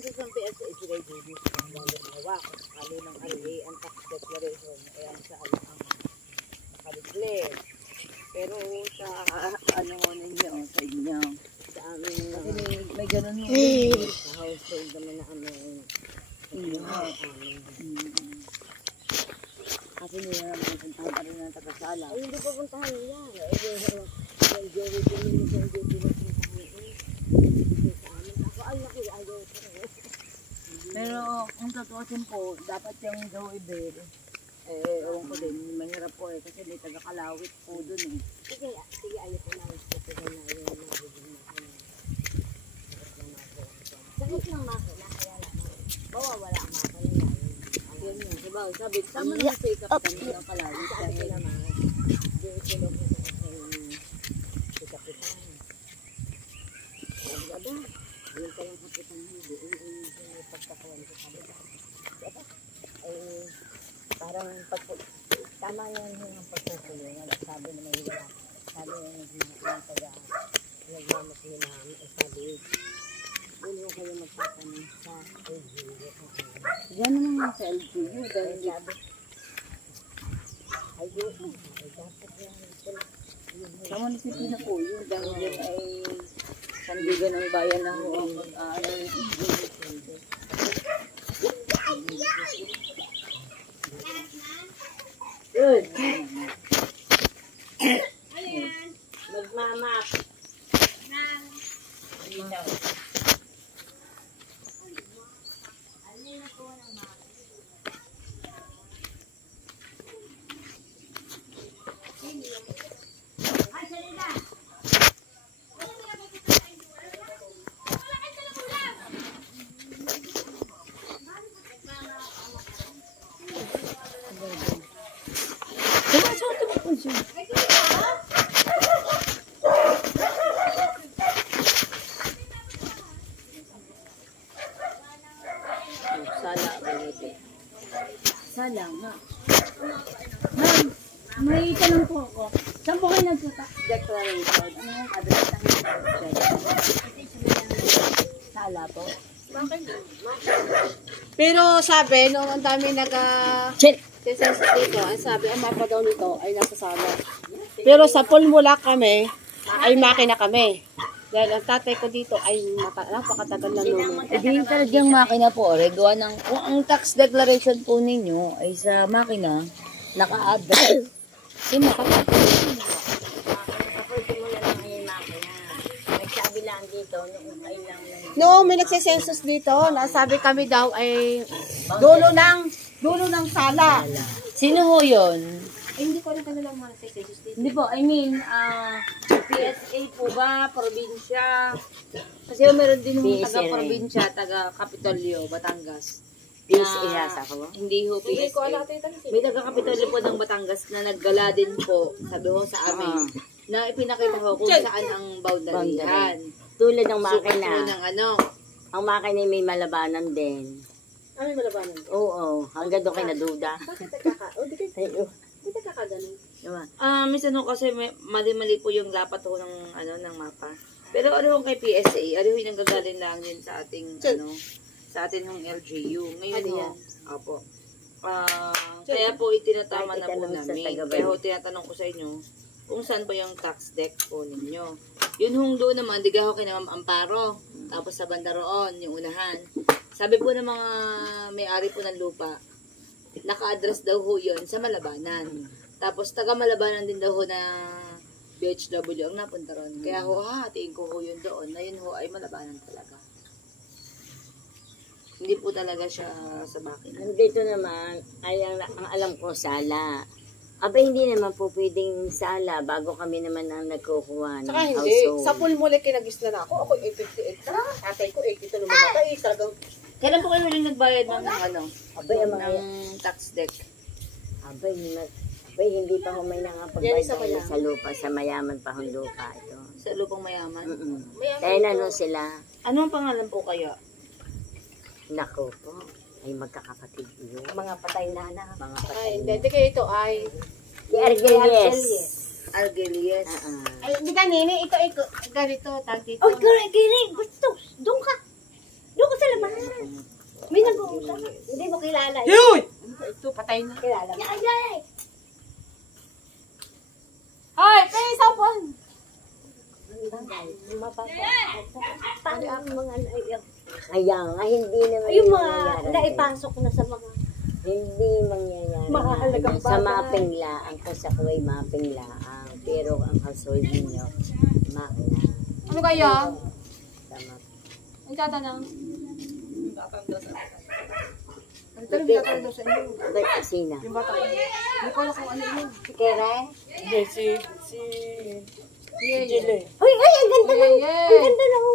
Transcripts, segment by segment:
nagsisensus ng PSA, sila yung gawa ko. Kalo ng RA, ang tax declaration, ay ang sa alam ang nakaliklip. Pero sa ano ninyo, sa inyo, sa amin, kasi may ganun mo. Sa household naman na kami, inyo, amin. Kasi nila naman puntahan pa rin ng tagasala. Ay, hindi pa puntahan niya. Ay, Joey, pinuntahan pero kung tutusin po, dapat yung Joey Bear, ewan ko din, mahirap po kasi may taga-Kalawit po dun Sige, ayaw po na ito na yung nabibig na kami. Sakit ng makina, kaya naman. Mawawala ang makina niya. Yan yun, diba? Sabi, tama naman sa ikaptan ng Kalawit. Sabi ko naman, yung silog na sa kapitan. Sabi ba? Yung palang kapitan hindi, yung pagkakawan ko sabi ba? Ay, parang tama yan yung pagkukulo. Sabi na may wala. Sabi yung taga nagmamasihin namin. Sabi, hindi mo kayo magpapanin sa LGU. Yan naman sa LGU. Dahil sabi, ay yun. Ay dapat yan. Sa munisipyo na po yun. Dahil yun ay sandigan ng bayan ng good. Magmamap. Sala nga. Ma'am, may tanong po ako. Saan po kayo nagsa-tax declaration? Ano yung address ng Sala po? Pero sabi, nung ang dami nag-census dito, ang sabi, ang mapa daw nito ay nasa Sala. Pero sa Pulmula kami, ay makina kami. Dahil ang tatay ko dito ay napakatagal na nuno. E di talagang makina po, gawa ng, kung ang tax declaration po ninyo ay sa makina, naka-address. Yung makapagpapalala. Kapag-simula lang yung makina. Nagsabi lang dito, nung kailang No, may nagsisensus dito. Nasabi kami daw ay dulo ng Sala. Sino ho yun? Eh, hindi ko rin kanilang mga nagsisensus dito. Hindi po, I mean, PSA po ba, probinsya? Kasi meron din yung taga-probinsya, taga-Kapitolyo, Batangas. PSA yata ko. Hindi ho Hindi ko PSA. alam ito. May taga-Kapitolyo po ng Batangas na naggala din po, sabi ho sa amin, na ipinakita ho kung saan ang boundaryhan. Tulad ng So, makina. ng ano. Ang makina may malabanan din. Ano yung malabanan? Oo, hanggang doon kayo naduda. Bakit nagkakaganon? Diba? Minsan ho kasi mali-mali po yung lapat ho ng, ng mapa. Pero ano ho kay PSA, ano ho yung nanggagaling lang din sa ating, sa atin hong LGU. Ngayon ho, opo. Kaya po itinatama na po namin. Kaya ho tinatanong ko sa inyo, kung saan ba yung tax deck po ninyo. Yun hong doon naman, diga ho kay na Ma'am Amparo. Tapos sa banda roon, yung unahan. Sabi po ng mga may-ari po ng lupa, naka-address daw ho yun sa Malabanan. Tapos taga-Malabanan din daw ho na BHW ang napunta ron. Kaya ho, hahatiin ko ho yun doon, na yun ho ay Malabanan talaga. Hindi po talaga siya sa makina. Dito naman, ay ang alam ko, Sala. Abay, hindi naman po pwedeng Sala bago kami naman ang nagkukuha ng Saka hindi. household. Sa Pulmula kinagis na ako. Ako 858 na. Tatay ko 82 naman ako. Talagang Kailan po kayo huling nagbayad ng Abay, ang mga ng tax deck? abay, hindi pa ho may nakapagbayad sa lupa, sa mayaman pa hong lupa ito. Sa lupang mayaman? Kaya ano sila, Ano ang pangalan po kaya? nako po, ay magkakapatid yun. mga patay na anak. Mga Ay, patay. hindi kayo ito ay... Si Argelies. Argelies. Ay, hindi ka nini. Ito, ganito. Tag dito. Oh, Argelies, gusto. Doon ka. Doon ka sa labanan. kilala. Yuy! Ito, patay na. Kilala mo. Hoy, pay cellphone. Paano ang mga kaya nga, hindi naman Yung mga mangyayari. naipasok na sa mga Hindi mangyayari. Mahalagang Sa bagay. mapping laang, kasi ako ay mapping laang. Pero ang household ninyo, makina. Ano kaya? Sa map. Ang tatanang. Pero hindi ka sa inyo. Ba't kusina? Yung bata. Hindi ko alam kung ano yun. Si Kere? Hindi, si Jile. Uy, ang ganda ng, ang ganda ng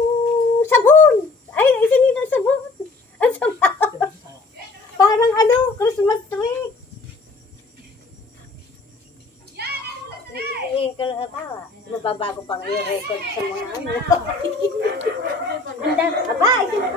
sabon. Ay, isa nila sabon. Ang sabon. Parang ano, Christmas tree. Mababago pa ngayon record sa mga ano. Aba, isa na